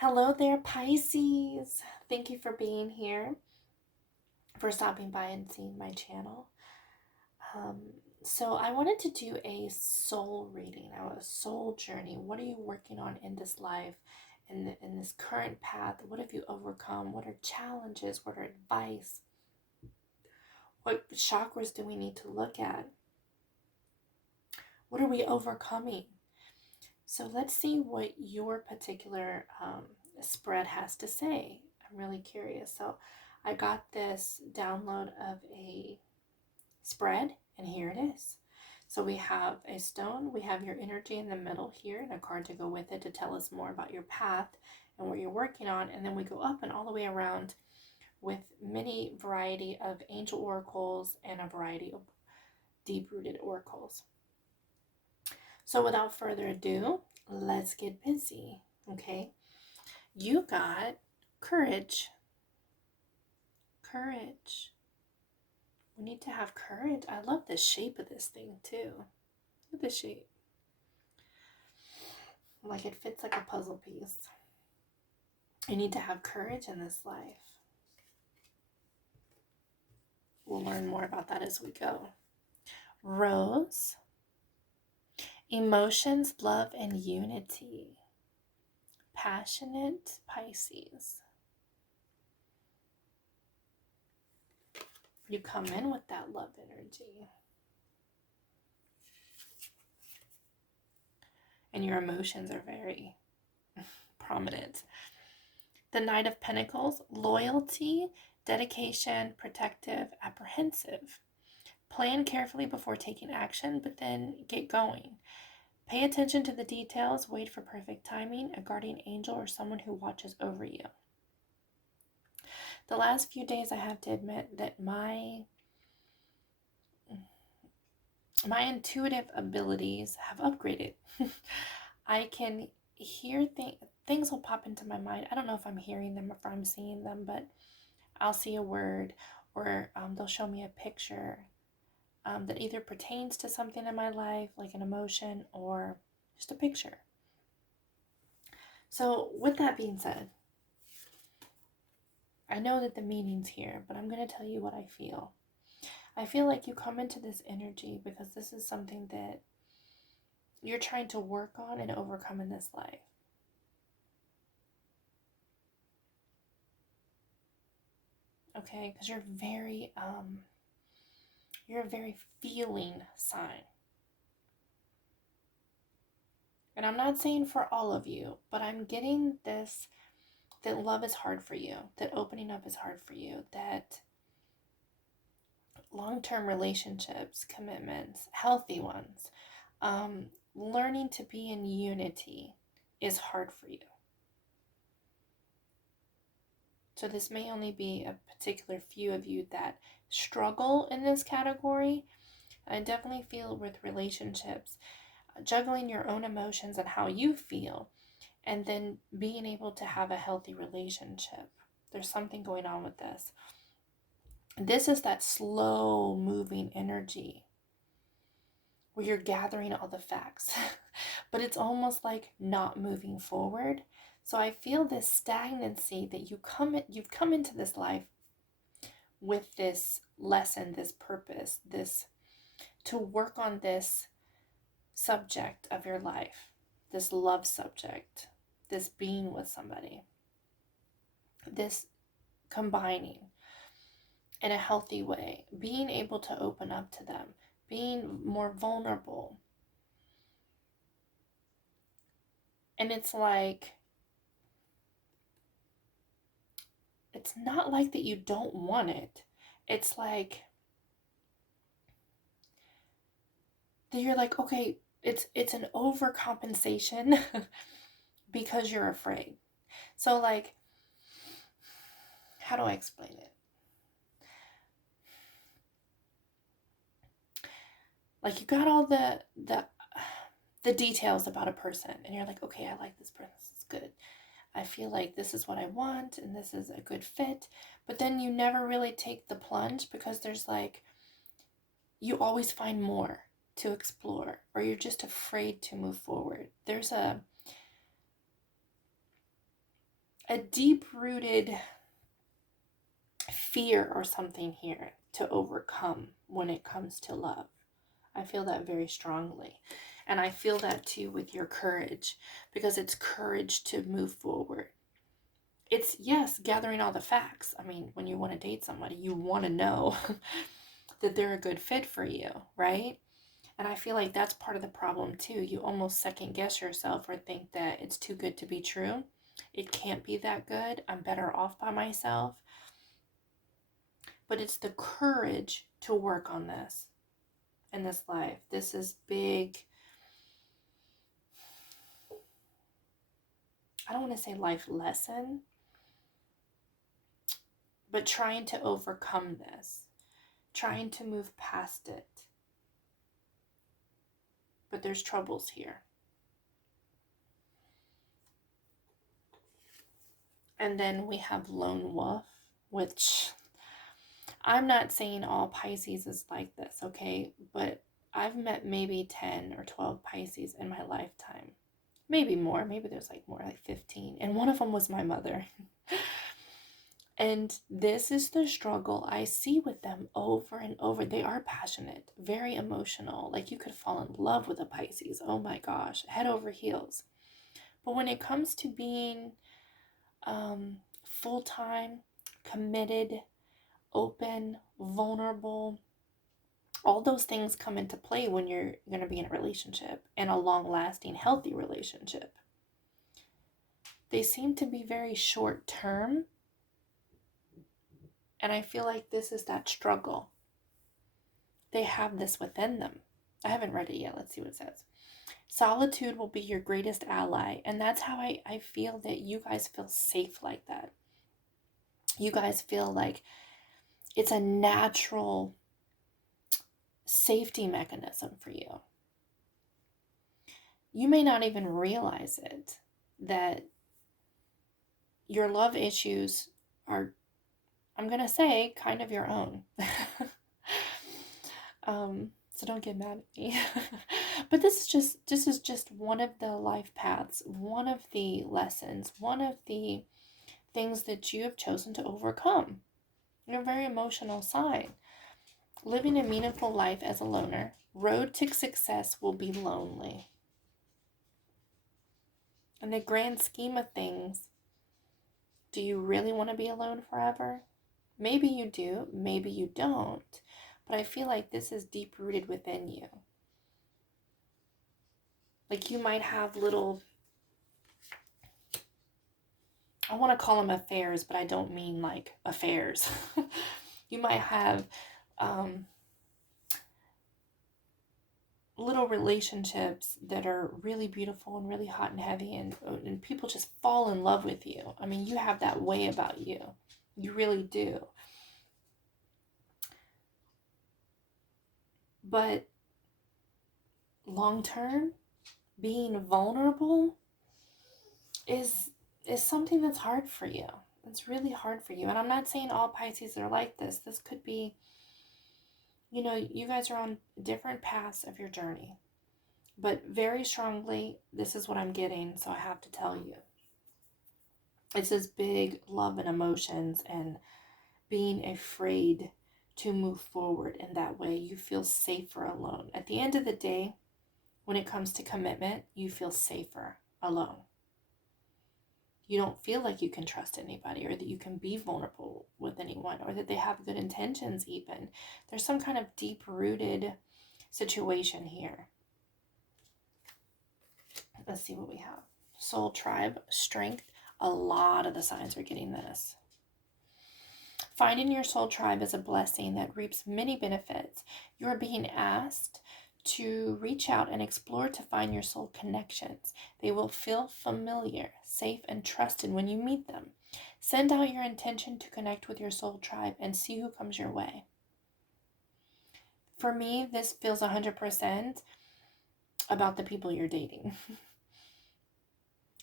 Hello there, Pisces. Thank you for being here, for stopping by and seeing my channel. Um, so I wanted to do a soul reading, a soul journey. What are you working on in this life, in this current path? What have you overcome? What are challenges? What are advice? What chakras do we need to look at? What are we overcoming? So let's see what your particular spread has to say. I'm really curious. So I got this download of a spread, and here it is. So we have a stone, we have your energy in the middle here, and a card to go with it to tell us more about your path and what you're working on. And then we go up and all the way around with many variety of angel oracles and a variety of deep-rooted oracles. So without further ado, let's get busy, okay? You got courage. Courage. We need to have courage. I love the shape of this thing too. Look at the shape. Like it fits like a puzzle piece. You need to have courage in this life. We'll learn more about that as we go. Rose. Emotions, love, and unity. Passionate Pisces. You come in with that love energy. And your emotions are very prominent. The Knight of Pentacles, loyalty, dedication, protective, apprehensive. Plan carefully before taking action, but then get going. Pay attention to the details, wait for perfect timing, a guardian angel or someone who watches over you. The last few days I have to admit that my intuitive abilities have upgraded. I can hear things will pop into my mind. I don't know if I'm hearing them or if I'm seeing them, but I'll see a word or they'll show me a picture that either pertains to something in my life, like an emotion or just a picture. So with that being said, I know that the meaning's here, but I'm going to tell you what I feel. I feel like you come into this energy because this is something that you're trying to work on and overcome in this life. Okay, because you're a very feeling sign. And I'm not saying for all of you, but I'm getting this, that love is hard for you, that opening up is hard for you, that long-term relationships, commitments, healthy ones, learning to be in unity is hard for you. So this may only be a particular few of you that struggle in this category. I definitely feel with relationships, juggling your own emotions and how you feel, and then being able to have a healthy relationship. There's something going on with this. This is that slow moving energy where you're gathering all the facts, but it's almost like not moving forward. So I feel this stagnancy that you've come into this life with this lesson, this purpose, this to work on this subject of your life, this love subject, this being with somebody, this combining in a healthy way, being able to open up to them, being more vulnerable. And it's like, it's not like that you don't want it. It's like that you're like, okay, it's an overcompensation because you're afraid. So like, how do I explain it? Like you got all the details about a person and you're like, okay, I like this person, this is good. I feel like this is what I want and this is a good fit. But then you never really take the plunge because there's like, you always find more to explore or you're just afraid to move forward. There's a a deep-rooted fear or something here to overcome when it comes to love. I feel that very strongly. And I feel that too with your courage, because it's courage to move forward. It's, yes, gathering all the facts. I mean, when you want to date somebody, you want to know that they're a good fit for you, right? And I feel like that's part of the problem too. You almost second guess yourself or think that it's too good to be true. It can't be that good. I'm better off by myself. But it's the courage to work on this in this life. This is big. I don't want to say life lesson, but trying to overcome this, trying to move past it. But there's troubles here. And then we have lone wolf, which I'm not saying all Pisces is like this, okay? But I've met maybe 10 or 12 Pisces in my lifetime. Maybe more. Maybe there's like more, like 15. And one of them was my mother. And this is the struggle I see with them over and over. They are passionate, very emotional. Like you could fall in love with a Pisces. Oh my gosh, head over heels. But when it comes to being full-time, committed, open, vulnerable, all those things come into play when you're going to be in a relationship, and a long-lasting, healthy relationship. They seem to be very short-term. And I feel like this is that struggle. They have this within them. I haven't read it yet. Let's see what it says. Solitude will be your greatest ally. And that's how I feel that you guys feel safe like that. You guys feel like it's a natural safety mechanism for you. You may not even realize it, that your love issues are, I'm going to say, kind of your own. So don't get mad at me. But this is just one of the life paths, one of the lessons, one of the things that you have chosen to overcome. You're a very emotional sign. Living a meaningful life as a loner, road to success will be lonely. In the grand scheme of things, do you really want to be alone forever? Maybe you do, maybe you don't. But I feel like this is deep-rooted within you. Like you might have little, I want to call them affairs, but I don't mean like affairs. You might have little relationships that are really beautiful and really hot and heavy, and people just fall in love with you. I mean, you have that way about you. You really do. But long term, being vulnerable is something that's hard for you. It's really hard for you. And I'm not saying all Pisces are like this. This could be, you know, you guys are on different paths of your journey. But very strongly, this is what I'm getting, so I have to tell you. It's this big love and emotions and being afraid to move forward in that way. You feel safer alone. At the end of the day, when it comes to commitment, you feel safer alone. You don't feel like you can trust anybody, or that you can be vulnerable with anyone, or that they have good intentions even. There's some kind of deep-rooted situation here. Let's see what we have. Soul tribe, strength. A lot of the signs are getting this. Finding your soul tribe is a blessing that reaps many benefits. You are being asked to reach out and explore to find your soul connections. They will feel familiar, safe, and trusted when you meet them. Send out your intention to connect with your soul tribe and see who comes your way. For me, this feels 100% about the people you're dating.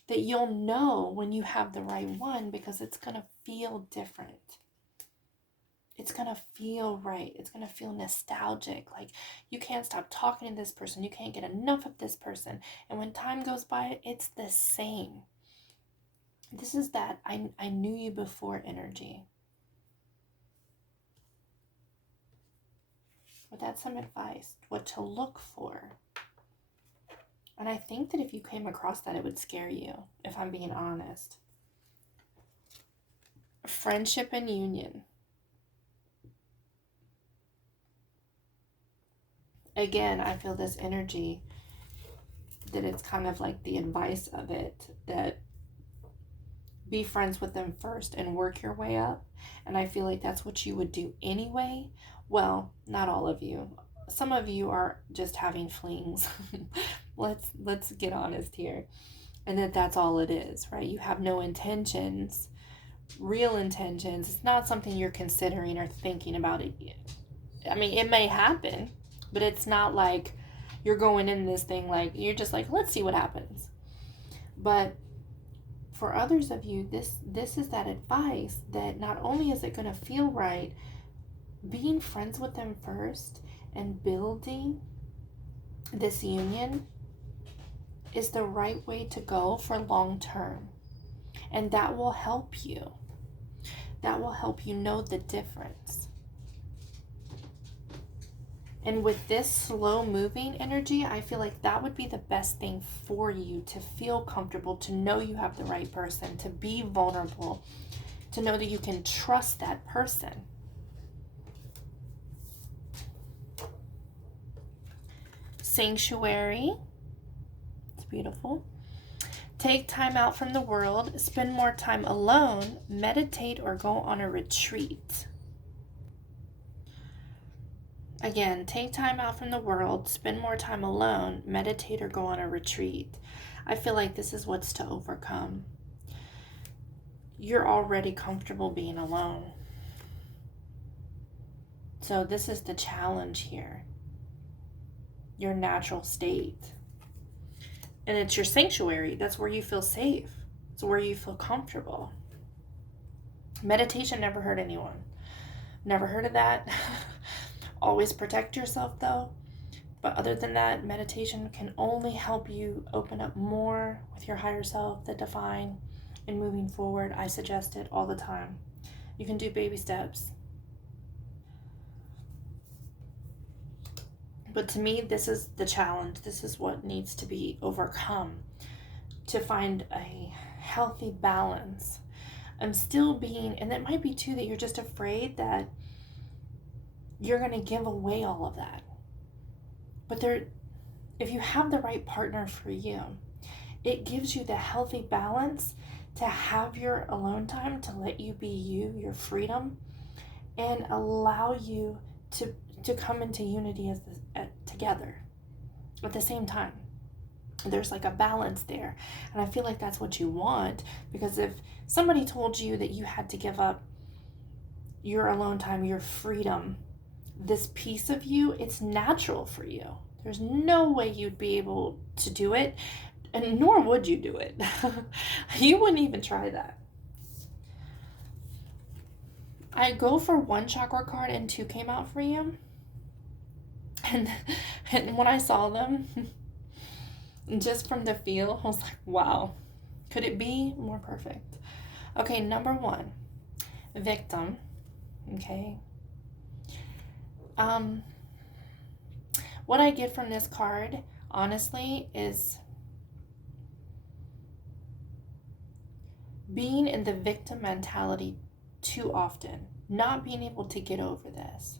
That you'll know when you have the right one, because it's going to feel different. It's going to feel right. It's going to feel nostalgic. Like you can't stop talking to this person. You can't get enough of this person. And when time goes by, it's the same. This is that I knew you before energy. But that's some advice, what to look for. And I think that if you came across that, it would scare you, if I'm being honest. Friendship and union. Again, I feel this energy that it's kind of like the advice of it, that be friends with them first and work your way up. And I feel like that's what you would do anyway. Well, not all of you. Some of you are just having flings. let's get honest here. And that's all it is, right? You have no intentions, real intentions. It's not something you're considering or thinking about it. I mean, it may happen, but it's not like you're going in this thing like, you're just like, let's see what happens. But for others of you, this is that advice that not only is it going to feel right, being friends with them first and building this union is the right way to go for long term. And that will help you. That will help you know the difference. And with this slow moving energy, I feel like that would be the best thing for you, to feel comfortable, to know you have the right person, to be vulnerable, to know that you can trust that person. Sanctuary. It's beautiful. Take time out from the world, spend more time alone, meditate, or go on a retreat. Again, take time out from the world, spend more time alone, meditate, or go on a retreat. I feel like this is what's to overcome. You're already comfortable being alone. So this is the challenge here. Your natural state. And it's your sanctuary. That's where you feel safe. It's where you feel comfortable. Meditation never hurt anyone. Never heard of that. Always protect yourself though. But other than that, meditation can only help you open up more with your higher self, the divine, and moving forward. I suggest it all the time. You can do baby steps. But to me, this is the challenge. This is what needs to be overcome to find a healthy balance. I'm still being, and it might be too that you're just afraid that you're going to give away all of that. But if you have the right partner for you, it gives you the healthy balance to have your alone time, to let you be you, your freedom, and allow you to come into unity together at the same time. There's like a balance there. And I feel like that's what you want, because if somebody told you that you had to give up your alone time, your freedom, this piece of you, it's natural for you. There's no way you'd be able to do it, and nor would you do it. You wouldn't even try that. I go for one chakra card and two came out for you. And when I saw them, just from the feel, I was like, wow, could it be more perfect? Okay, number one, victim. Okay. What I get from this card, honestly, is being in the victim mentality too often, not being able to get over this.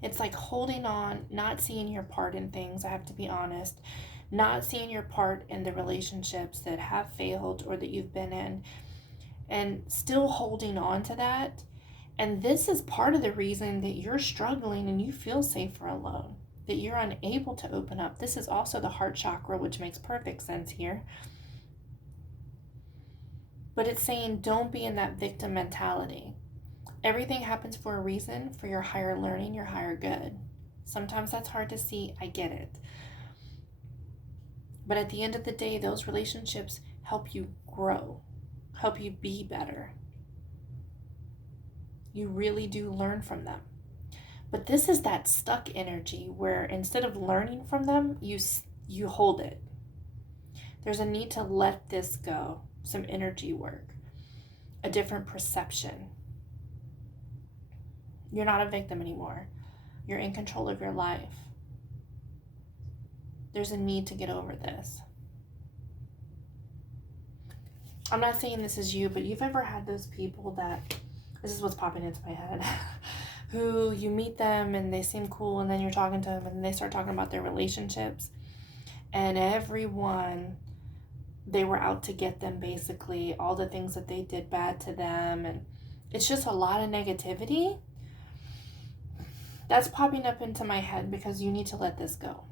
It's like holding on, not seeing your part in things, I have to be honest, not seeing your part in the relationships that have failed or that you've been in, and still holding on to that. And this is part of the reason that you're struggling and you feel safer alone, that you're unable to open up. This is also the heart chakra, which makes perfect sense here. But it's saying don't be in that victim mentality. Everything happens for a reason, for your higher learning, your higher good. Sometimes that's hard to see. I get it. But at the end of the day, those relationships help you grow, help you be better. You really do learn from them. But this is that stuck energy where instead of learning from them, you hold it. There's a need to let this go. some energy work, a different perception. You're not a victim anymore. You're in control of your life. There's a need to get over this. I'm not saying this is you, but you've ever had those people that, this is what's popping into my head, who you meet them and they seem cool, and then you're talking to them and they start talking about their relationships, and everyone, they were out to get them, basically, all the things that they did bad to them, and it's just a lot of negativity. That's popping up into my head because you need to let this go.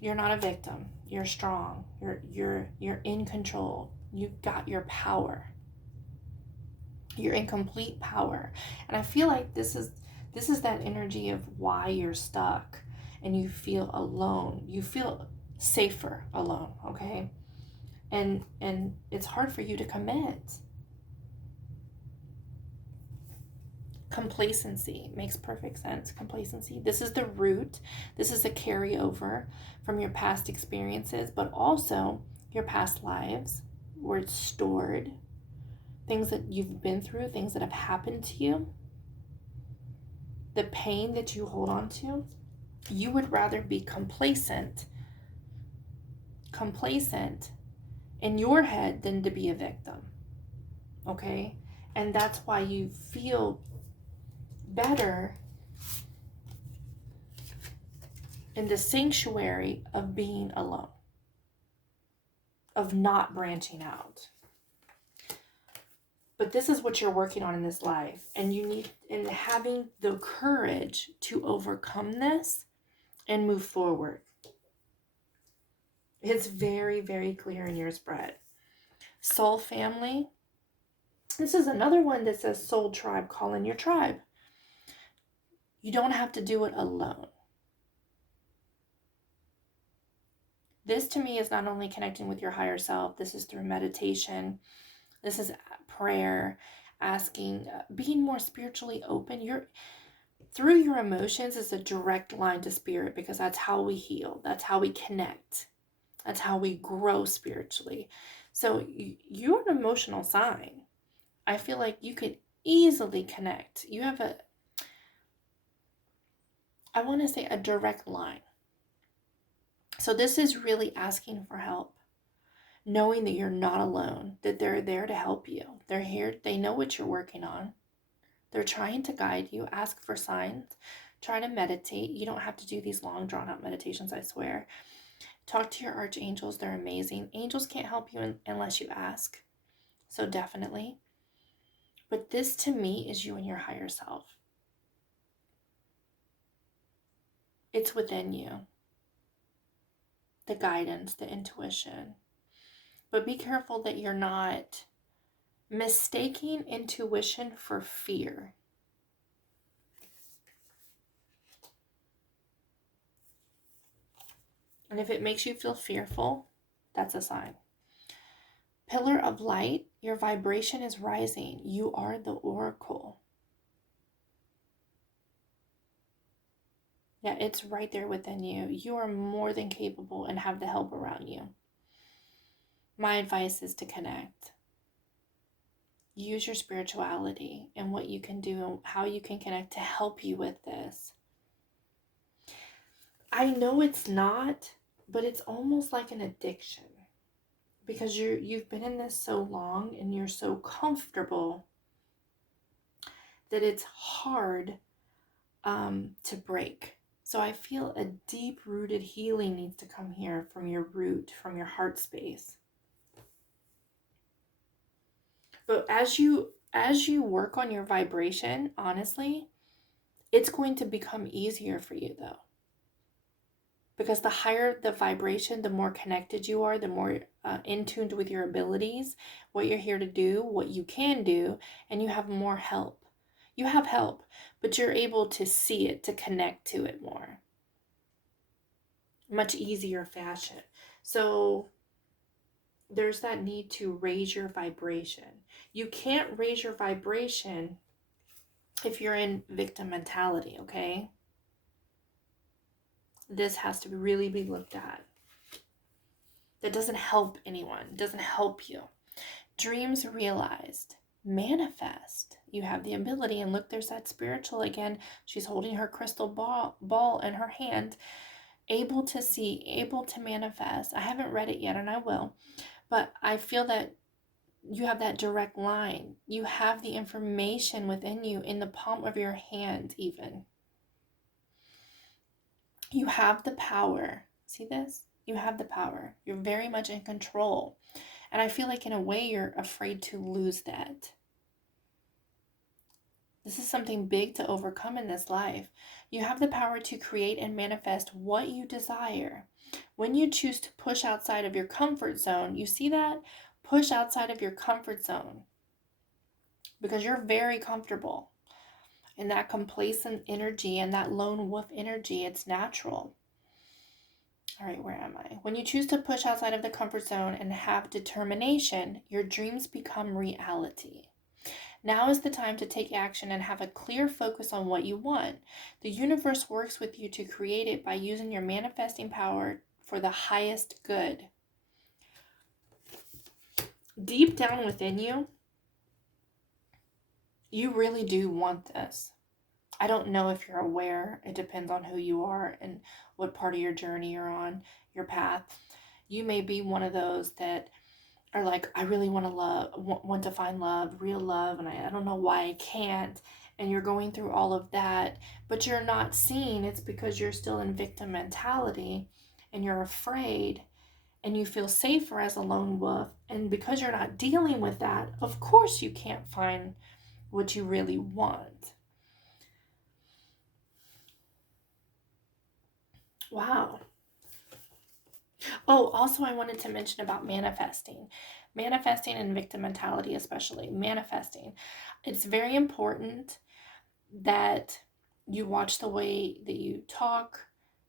You're not a victim. You're strong. You're in control. You've got your power. You're in complete power. And I feel like this is that energy of why you're stuck and you feel alone. You feel safer alone, okay? And it's hard for you to commit. Complacency makes perfect sense. Complacency. This is the root. This is a carryover from your past experiences, but also your past lives where it's stored. Things that you've been through, things that have happened to you. The pain that you hold on to. You would rather be complacent in your head than to be a victim. Okay? And that's why you feel better in the sanctuary of being alone, of not branching out. But this is what you're working on in this life, and you need, and having the courage to overcome this and move forward. It's very, very clear in your spread. Soul family. This is another one that says soul tribe, call in your tribe. You don't have to do it alone. This to me is not only connecting with your higher self, this is through meditation, this is prayer, asking, being more spiritually open. Through your emotions is a direct line to spirit, because that's how we heal, that's how we connect, that's how we grow spiritually. So you're an emotional sign. I feel like you could easily connect. You have a direct line. So this is really asking for help, knowing that you're not alone, that they're there to help you. They're here. They know what you're working on. They're trying to guide you. Ask for signs. Try to meditate. You don't have to do these long, drawn-out meditations, I swear. Talk to your archangels. They're amazing. Angels can't help you unless you ask. So definitely. But this, to me, is you and your higher self. It's within you. The guidance, the intuition. But be careful that you're not mistaking intuition for fear. And if it makes you feel fearful, that's a sign. Pillar of light, your vibration is rising. You are the oracle. Yeah, it's right there within you. You are more than capable and have the help around you. My advice is to connect. Use your spirituality and what you can do and how you can connect to help you with this. I know it's not, but it's almost like an addiction, because you've been in this so long and you're so comfortable that it's hard to break. So I feel a deep-rooted healing needs to come here from your root, from your heart space. But as you work on your vibration, honestly, it's going to become easier for you, though. Because the higher the vibration, the more connected you are, the more in tune with your abilities, what you're here to do, what you can do, and you have more help. You have help, but you're able to see it, to connect to it more. Much easier fashion. So there's that need to raise your vibration. You can't raise your vibration if you're in victim mentality, okay? This has to really be looked at. that doesn't help anyone, doesn't help you. Dreams realized, manifest. You have the ability, and look, there's that spiritual again. She's holding her crystal ball in her hand, able to see, able to manifest. I haven't read it yet, and I will, but I feel that you have that direct line. You have the information within you in the palm of your hand even. You have the power. See this? You have the power. You're very much in control. And I feel like in a way you're afraid to lose that. This is something big to overcome in this life. You have the power to create and manifest what you desire. When you choose to push outside of your comfort zone, you see that? Push outside of your comfort zone. Because you're very comfortable in that complacent energy and that lone wolf energy. It's natural. All right, where am I? When you choose to push outside of the comfort zone and have determination, your dreams become reality. Now is the time to take action and have a clear focus on what you want. The universe works with you to create it by using your manifesting power for the highest good. Deep down within you, you really do want this. I don't know if you're aware. It depends on who you are and what part of your journey you're on, your path. You may be one of those that are like, I really want to want to find love, real love, and I don't know why I can't. And you're going through all of that, but you're not seeing it's because you're still in victim mentality and you're afraid and you feel safer as a lone wolf. And because you're not dealing with that, of course you can't find what you really want. Wow. Oh, also I wanted to mention about manifesting. Manifesting and victim mentality especially. Manifesting. It's very important that you watch the way that you talk,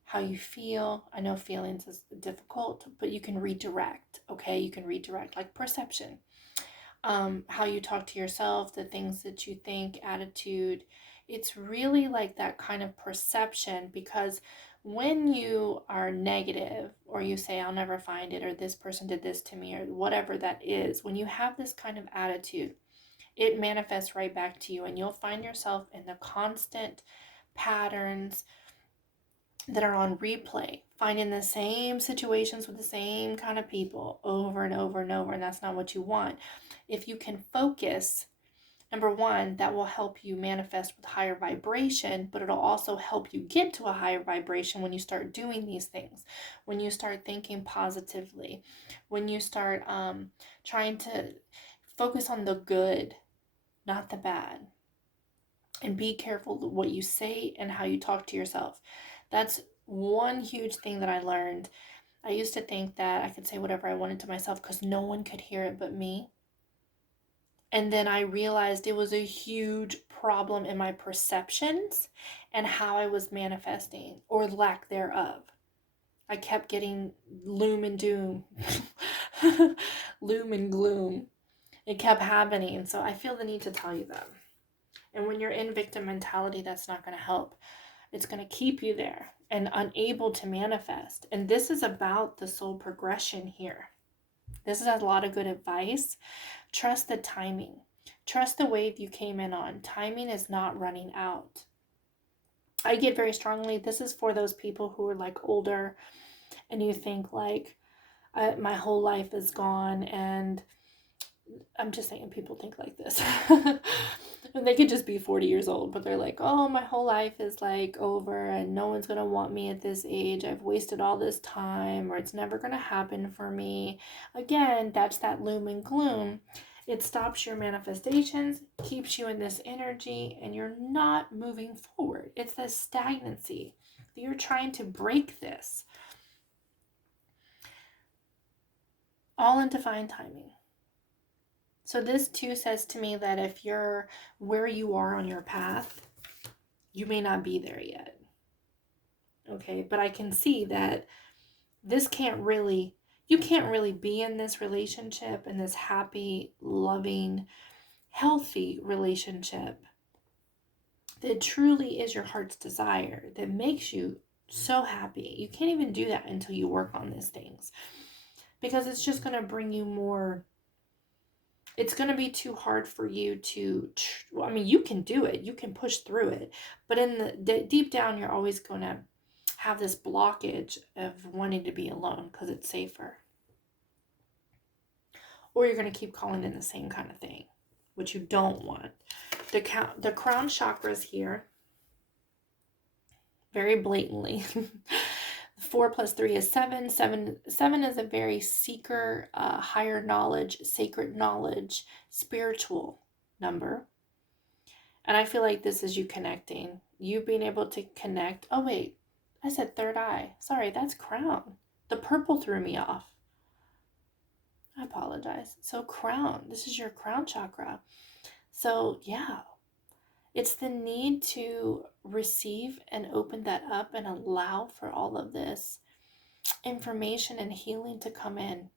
how you feel. I know feelings is difficult, but you can redirect, okay? You can redirect, like perception. How you talk to yourself, the things that you think, attitude. It's really like that kind of perception, because when you are negative or you say, I'll never find it, or this person did this to me, or whatever that is, when you have this kind of attitude, it manifests right back to you, and you'll find yourself in the constant patterns that are on replay, finding the same situations with the same kind of people over and over and over, and that's not what you want. If you can focus, number one, that will help you manifest with higher vibration, but it'll also help you get to a higher vibration when you start doing these things, when you start thinking positively, when you start trying to focus on the good, not the bad. And be careful what you say and how you talk to yourself. That's one huge thing that I learned. I used to think that I could say whatever I wanted to myself because no one could hear it but me. And then I realized it was a huge problem in my perceptions and how I was manifesting, or lack thereof. I kept getting loom and doom, loom and gloom. It kept happening. So I feel the need to tell you that. And when you're in victim mentality, that's not going to help. It's going to keep you there and unable to manifest. And this is about the soul progression here. This is a lot of good advice. Trust the timing. Trust the wave you came in on. Timing is not running out. I get very strongly, this is for those people who are like older and you think like, my whole life is gone, and I'm just saying people think like this. And they could just be 40 years old, but they're like, oh, my whole life is like over and no one's going to want me at this age. I've wasted all this time, or it's never going to happen for me. Again, that's that loom and gloom. It stops your manifestations, keeps you in this energy, and you're not moving forward. It's this stagnancy. You're trying to break this. All in divine timing. So this too says to me that if you're where you are on your path, you may not be there yet. Okay, but I can see that you can't really be in this relationship, in this happy, loving, healthy relationship that truly is your heart's desire, that makes you so happy. You can't even do that until you work on these things. because it's just going to bring you more. It's going to be too hard for you to, I mean, you can do it, you can push through it, but in the deep down, you're always going to have this blockage of wanting to be alone because it's safer. Or you're going to keep calling in the same kind of thing, which you don't want. The crown chakras here, very blatantly. 4 plus 3 is 7. 7 is a very seeker, higher knowledge, sacred knowledge, spiritual number. And I feel like this is you connecting. You being able to connect. Oh, wait. I said third eye. Sorry, that's crown. The purple threw me off. I apologize. So crown. This is your crown chakra. So, yeah. It's the need to receive and open that up and allow for all of this information and healing to come in.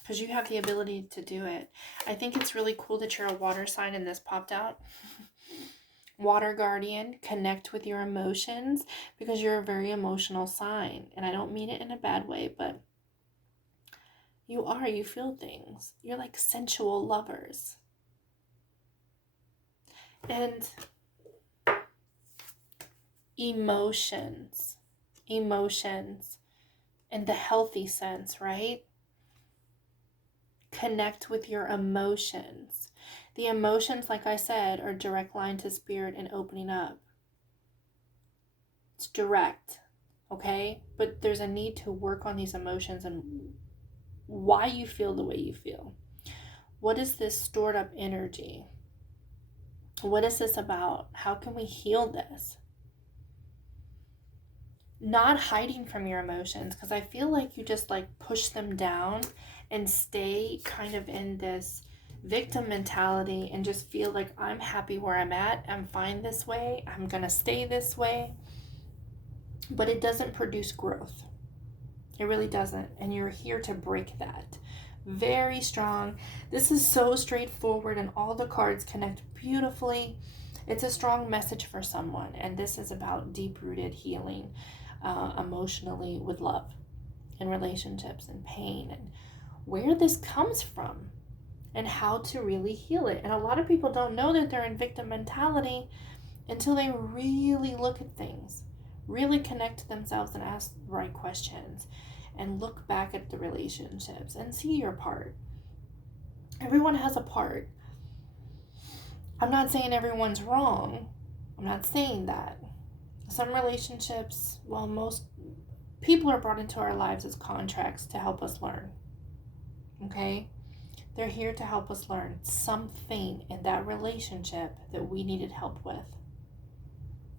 Because you have the ability to do it. I think it's really cool that you're a water sign and this popped out. Water guardian, connect with your emotions because you're a very emotional sign. And I don't mean it in a bad way, but you feel things. You're like sensual lovers. And emotions in the healthy sense, right? Connect with your emotions. The emotions, like I said, are direct line to spirit and opening up. It's direct, okay? But there's a need to work on these emotions and why you feel the way you feel. What is this stored up energy? What is this about? How can we heal this? Not hiding from your emotions, because I feel like you just like push them down and stay kind of in this victim mentality and just feel like I'm happy where I'm at. I'm fine this way. I'm going to stay this way. But it doesn't produce growth. It really doesn't. And you're here to break that. Very strong. This is so straightforward and all the cards connect beautifully. It's a strong message for someone. And this is about deep-rooted healing emotionally with love and relationships and pain and where this comes from and how to really heal it. And a lot of people don't know that they're in victim mentality until they really look at things, really connect to themselves and ask the right questions and look back at the relationships and see your part. Everyone has a part. I'm not saying everyone's wrong. I'm not saying that. Some relationships, well, most people are brought into our lives as contracts to help us learn. Okay? They're here to help us learn something in that relationship that we needed help with.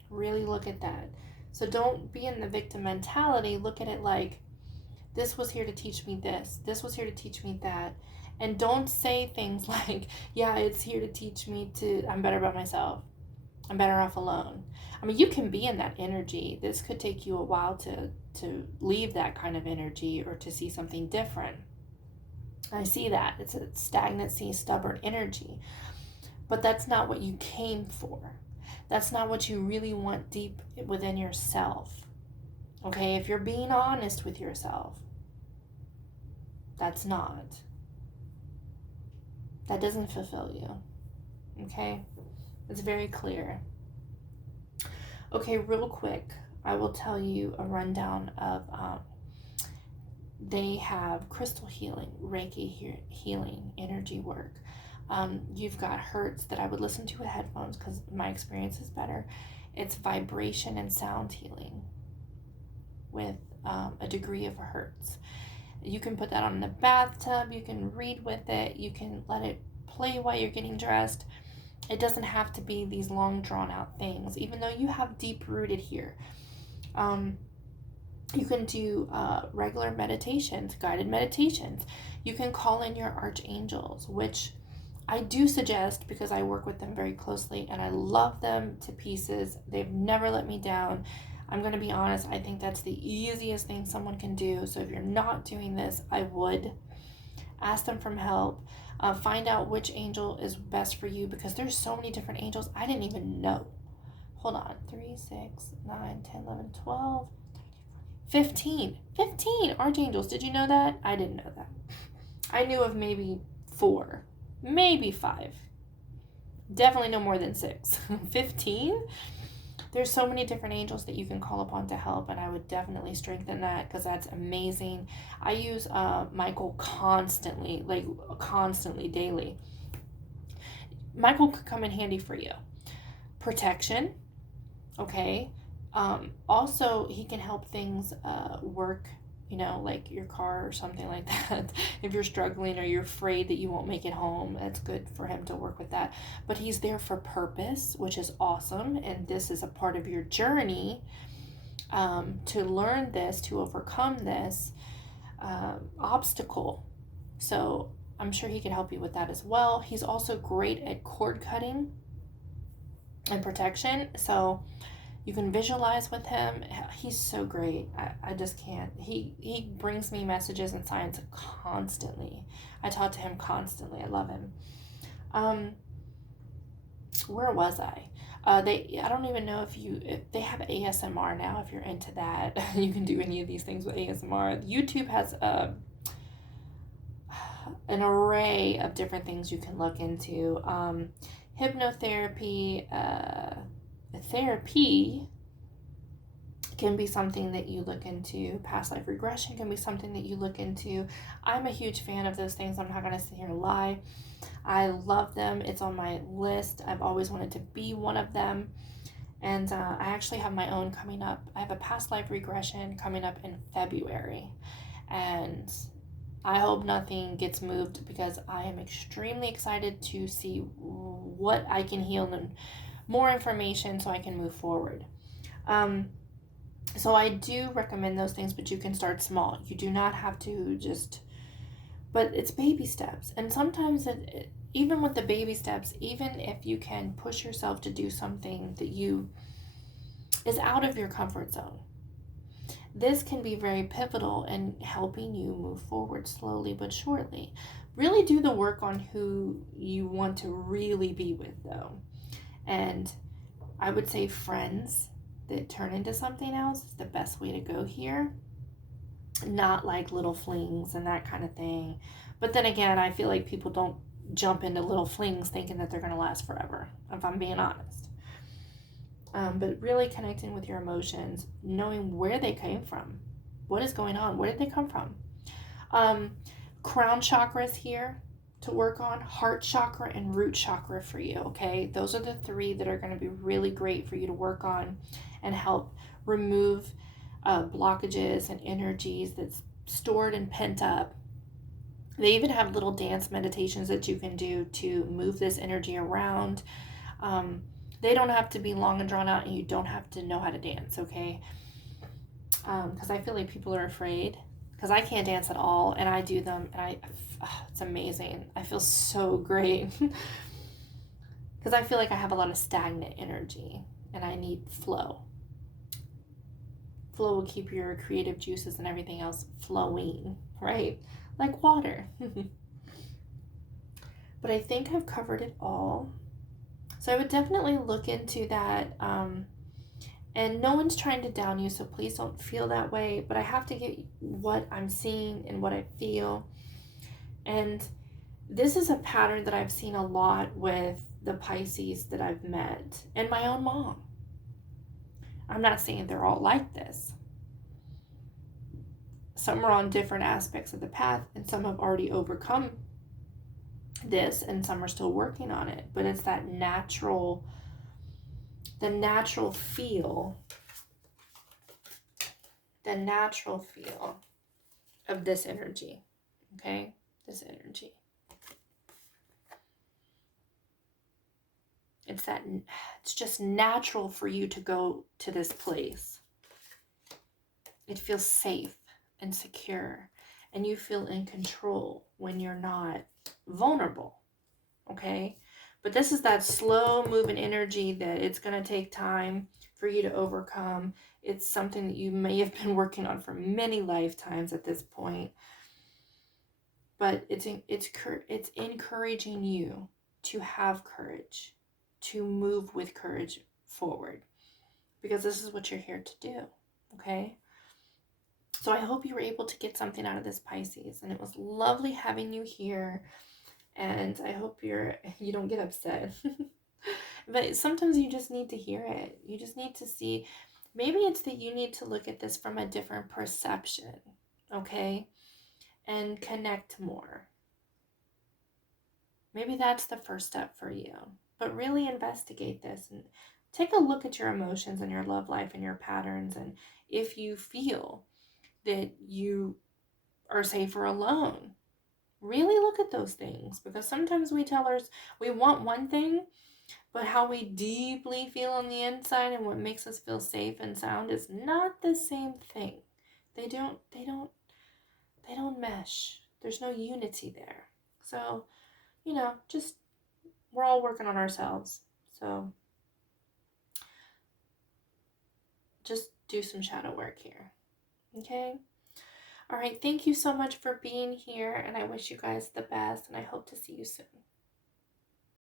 Really look at that. So don't be in the victim mentality. Look at it like, this was here to teach me this. This was here to teach me that. And don't say things like, yeah, it's here to teach me I'm better by myself. I'm better off alone. I mean, you can be in that energy. This could take you a while to leave that kind of energy or to see something different. I see that. It's a stagnancy, stubborn energy. But that's not what you came for. That's not what you really want deep within yourself. Okay, if you're being honest with yourself, that's not. That doesn't fulfill you. Okay? It's very clear. Okay, real quick, I will tell you a rundown of they have crystal healing, Reiki healing, energy work. You've got hertz that I would listen to with headphones because my experience is better. It's vibration and sound healing with a degree of hertz. You can put that on in the bathtub. You can read with it. You can let it play while you're getting dressed. It doesn't have to be these long drawn out things, even though you have deep rooted here. You can do regular meditations, guided meditations. You can call in your archangels, which I do suggest because I work with them very closely and I love them to pieces. They've never let me down. I'm going to be honest, I think that's the easiest thing someone can do. So if you're not doing this, I would ask them for help. Find out which angel is best for you because there's so many different angels I didn't even know. hold on, 3, 6, 9, 10, 11, 12, 15. 15 archangels. Did you know that? I didn't know that. I knew of maybe 4, maybe 5. Definitely no more than 6. 15? There's so many different angels that you can call upon to help, and I would definitely strengthen that because that's amazing. I use Michael constantly, like constantly, daily. Michael could come in handy for you. Protection, okay? Also, he can help things work, like your car or something like that. If you're struggling or you're afraid that you won't make it home, it's good for him to work with that. But he's there for purpose, which is awesome. And this is a part of your journey to learn this, to overcome this obstacle. So I'm sure he can help you with that as well. He's also great at cord cutting and protection. So you can visualize with him. He's so great. I just can't. He brings me messages and signs constantly. I talk to him constantly. I love him. Where was I? I don't even know if they have ASMR now. If you're into that, you can do any of these things with ASMR. YouTube has an array of different things you can look into. Hypnotherapy, therapy can be something that you look into. Past life regression can be something that you look into. I'm a huge fan of those things. I'm not going to sit here and lie. I love them. It's on my list. I've always wanted to be one of them. And I actually have my own coming up. I have a past life regression coming up in February. And I hope nothing gets moved because I am extremely excited to see what I can heal and more information so I can move forward. So I do recommend those things, but you can start small. You do not have to but it's baby steps. And sometimes even with the baby steps, even if you can push yourself to do something that is out of your comfort zone, this can be very pivotal in helping you move forward slowly but surely. Really do the work on who you want to really be with, though. And I would say friends that turn into something else is the best way to go here. Not like little flings and that kind of thing. But then again, I feel like people don't jump into little flings thinking that they're going to last forever, if I'm being honest. But really connecting with your emotions, knowing where they came from. What is going on? Where did they come from? Crown chakras here to work on. Heart chakra and root chakra for you, okay? Those are the 3 that are going to be really great for you to work on and help remove blockages and energies that's stored and pent up. They even have little dance meditations that you can do to move this energy around. They don't have to be long and drawn out, and you don't have to know how to dance, okay? Because I feel like people are afraid, because I can't dance at all, and I do them, and it's amazing. I feel so great. Because I feel like I have a lot of stagnant energy, and I need flow. Flow will keep your creative juices and everything else flowing, right? Like water. But I think I've covered it all. So I would definitely look into that. And no one's trying to down you, so please don't feel that way. But I have to get what I'm seeing and what I feel. And this is a pattern that I've seen a lot with the Pisces that I've met and my own mom. I'm not saying they're all like this. Some are on different aspects of the path, and some have already overcome this, and some are still working on it. But it's the natural feel of this energy, okay? This energy. It's just natural for you to go to this place. It feels safe and secure, and you feel in control when you're not vulnerable, okay? But this is that slow moving energy that it's going to take time for you to overcome. It's something that you may have been working on for many lifetimes at this point. But it's encouraging you to have courage, to move with courage forward. because this is what you're here to do, okay? So I hope you were able to get something out of this, Pisces, and it was lovely having you here, and I hope you don't get upset. But sometimes you just need to hear it. You just need to see, maybe it's that you need to look at this from a different perception, okay? And connect more. Maybe that's the first step for you. But really investigate this and take a look at your emotions and your love life and your patterns. And if you feel that you are safer alone, really look at those things, because sometimes we want one thing, but how we deeply feel on the inside and what makes us feel safe and sound is not the same thing. They don't mesh. There's no unity there. So, just we're all working on ourselves. So just do some shadow work here. Okay? All right, thank you so much for being here, and I wish you guys the best, and I hope to see you soon.